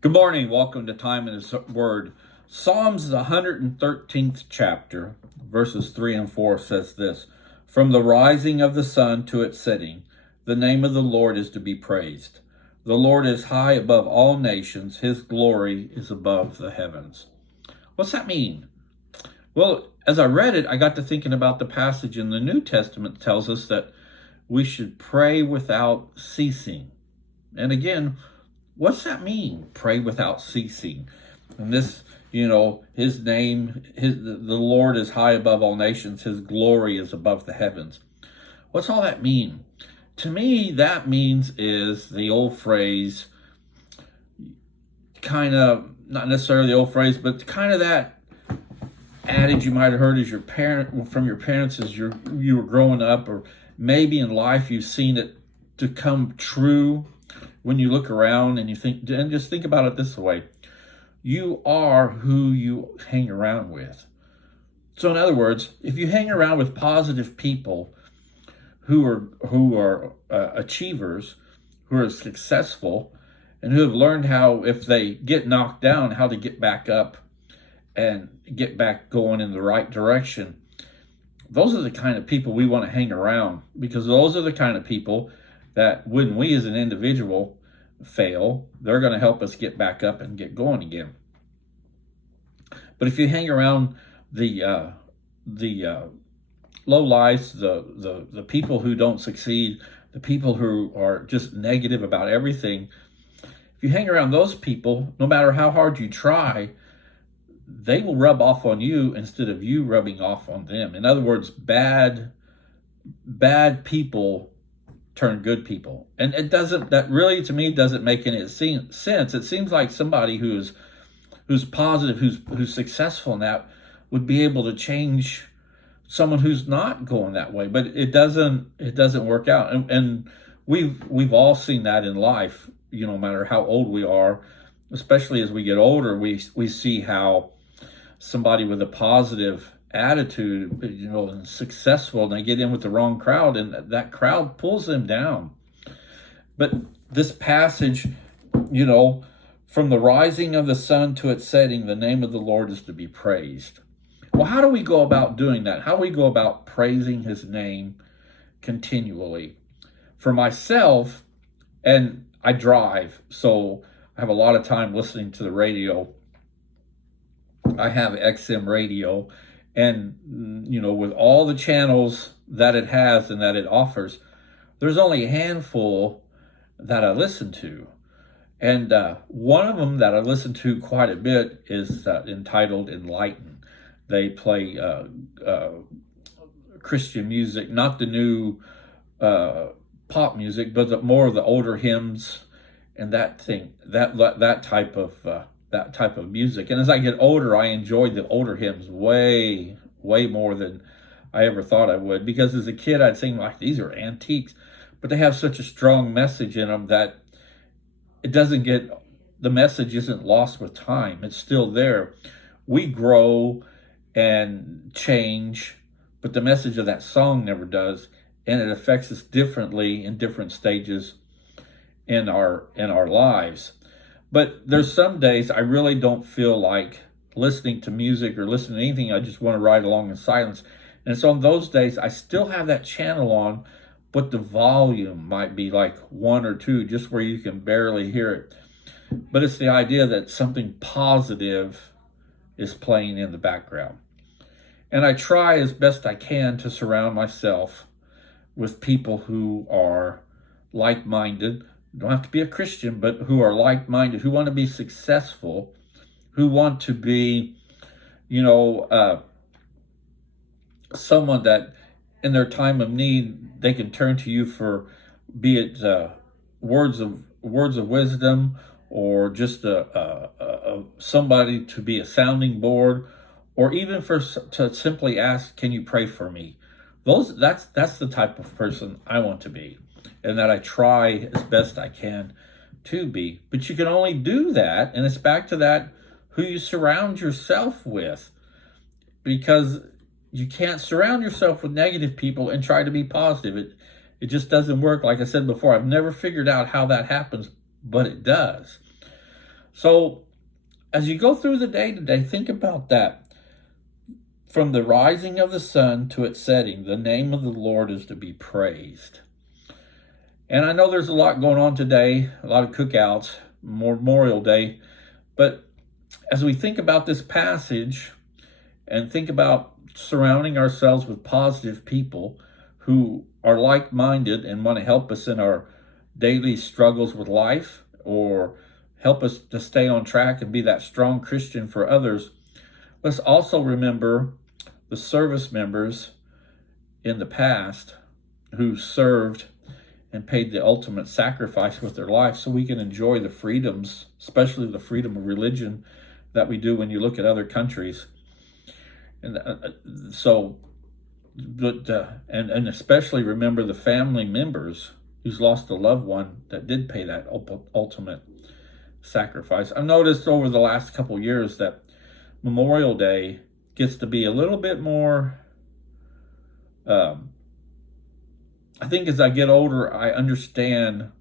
Good morning. Welcome to Time in His Word. Psalms, the 113th chapter, verses 3 and 4 says this: From the rising of the sun to its setting, the name of the Lord is to be praised. The Lord is high above all nations. His glory is above the heavens. What's that mean? Well, as I read it, I got to thinking about the passage in the New Testament that tells us that we should pray without ceasing. And again, what's that mean? Pray without ceasing. And this, his name, the Lord is high above all nations. His glory is above the heavens. What's all that mean? To me, that means is the old phrase, kind of, not necessarily the old phrase, but kind of that adage you might have heard as from your parents as you were growing up, or maybe in life you've seen it to come true. When you look around and you think, and just think about it this way: you are who you hang around with. So in other words, if you hang around with positive people who are achievers, who are successful, and who have learned how, if they get knocked down, how to get back up and get back going in the right direction, those are the kind of people we want to hang around, because those are the kind of people that when we as an individual fail, they're going to help us get back up and get going again. But if you hang around the low lives, the people who don't succeed, the people who are just negative about everything, if you hang around those people, no matter how hard you try, they will rub off on you instead of you rubbing off on them. In other words, bad people turn good people. And that really, to me, doesn't make any sense. It seems like somebody who's positive, who's successful in that, would be able to change someone who's not going that way. But it doesn't work out. And we've all seen that in life, no matter how old we are, especially as we get older, we see how somebody with a positive attitude, and successful, and they get in with the wrong crowd, and that crowd pulls them down. But this passage, from the rising of the sun to its setting, the name of the Lord is to be praised. Well, how do we go about doing that? How do we go about praising his name continually? For myself, and I drive, so I have a lot of time listening to the radio. I have XM radio, and with all the channels that it has and that it offers, there's only a handful that I listen to. And one of them that I listen to quite a bit is entitled Enlighten. They play Christian music, not the new pop music, but more of the older hymns and that type of music. And as I get older, I enjoy the older hymns way more than I ever thought I would, because as a kid I'd sing like, these are antiques, but they have such a strong message in them that the message isn't lost with time. It's still there. We grow and change, but the message of that song never does, and it affects us differently in different stages in our lives. But there's some days I really don't feel like listening to music or listening to anything. I just want to ride along in silence. And so on those days, I still have that channel on, but the volume might be like 1 or 2, just where you can barely hear it. But it's the idea that something positive is playing in the background. And I try as best I can to surround myself with people who are like-minded. Don't have to be a Christian, but who are like-minded, who want to be successful, who want to be, someone that in their time of need, they can turn to you for, be it words of wisdom, or just somebody to be a sounding board, or even to simply ask, can you pray for me? That's the type of person I want to be, and that I try as best I can to be. But you can only do that, and it's back to that, who you surround yourself with, because you can't surround yourself with negative people and try to be positive. It just doesn't work. Like I said before, I've never figured out how that happens, but it does. So as you go through the day today, think about that. From the rising of the sun to its setting, the name of the Lord is to be praised. And I know there's a lot going on today, a lot of cookouts, Memorial Day. But as we think about this passage and think about surrounding ourselves with positive people who are like-minded and want to help us in our daily struggles with life, or help us to stay on track and be that strong Christian for others, let's also remember the service members in the past who served and paid the ultimate sacrifice with their life so we can enjoy the freedoms, especially the freedom of religion that we do when you look at other countries. And and especially remember the family members who's lost a loved one that did pay that ultimate sacrifice. I've noticed over the last couple of years that Memorial Day gets to be a little bit more, I think as I get older, I understand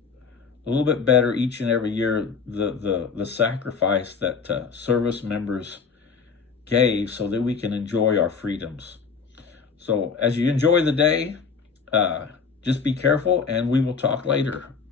a little bit better each and every year the sacrifice that service members gave so that we can enjoy our freedoms. So as you enjoy the day, just be careful, and we will talk later.